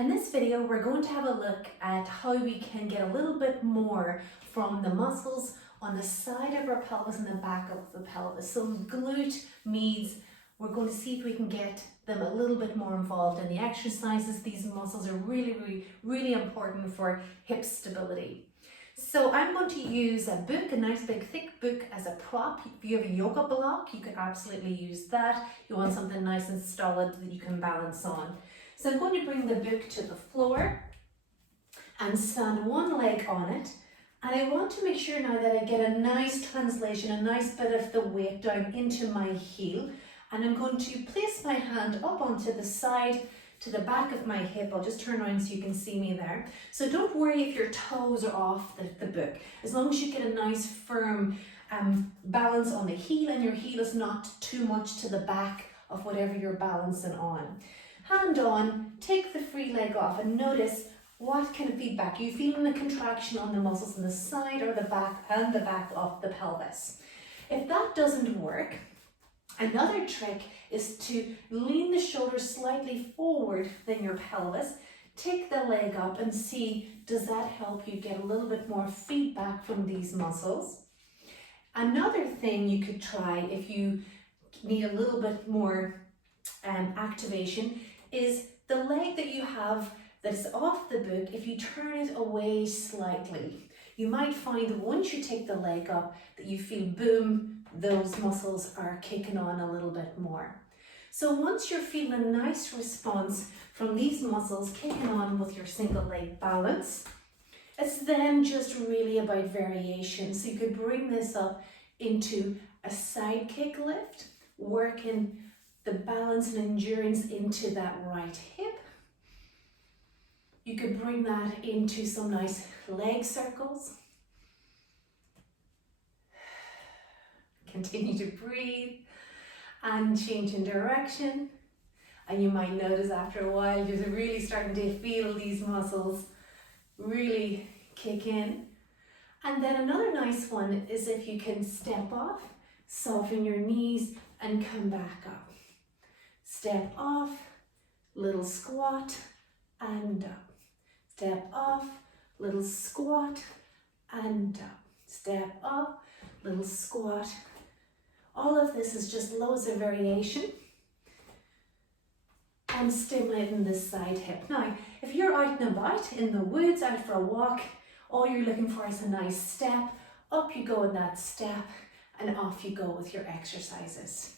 In this video, we're going to have a look at how we can get a little bit more from the muscles on the side of our pelvis and the back of the pelvis. So glute means we're going to see if we can get them a little bit more involved in the exercises. These muscles are really important for hip stability. So I'm going to use a book, a nice big thick book as a prop. If you have a yoga block, you can absolutely use that. You want something nice and solid that you can balance on. So I'm going to bring the book to the floor and stand one leg on it. And I want to make sure now that I get a nice translation, a nice bit of the weight down into my heel. And I'm going to place my hand up onto the side to the back of my hip. I'll just turn around so you can see me there. So don't worry if your toes are off the book. As long as you get a nice firm balance on the heel and your heel is not too much to the back of whatever you're balancing on. Hand on, take the free leg off and notice what kind of feedback. Are you feeling the contraction on the muscles on the side or the back and the back of the pelvis? If that doesn't work, another trick is to lean the shoulders slightly forward than your pelvis. Take the leg up and see, does that help you get a little bit more feedback from these muscles? Another thing you could try if you need a little bit more activation is the leg that you have that's off the book. If you turn it away slightly, you might find that once you take the leg up that you feel boom, those muscles are kicking on a little bit more. So once you're feeling a nice response from these muscles kicking on with your single leg balance, it's then just really about variation. So you could bring this up into a side kick lift, working the balance and endurance into that right hip. You could bring that into some nice leg circles. Continue to breathe and change in direction. And you might notice after a while you're really starting to feel these muscles really kick in. And then another nice one is if you can step off, soften your knees and come back up. Step off, little squat and up. Step off, little squat and up. Step up, little squat. All of this is just loads of variation and stimulating this side hip. Now, if you're out and about in the woods, out for a walk, all you're looking for is a nice step. Up you go in that step and off you go with your exercises.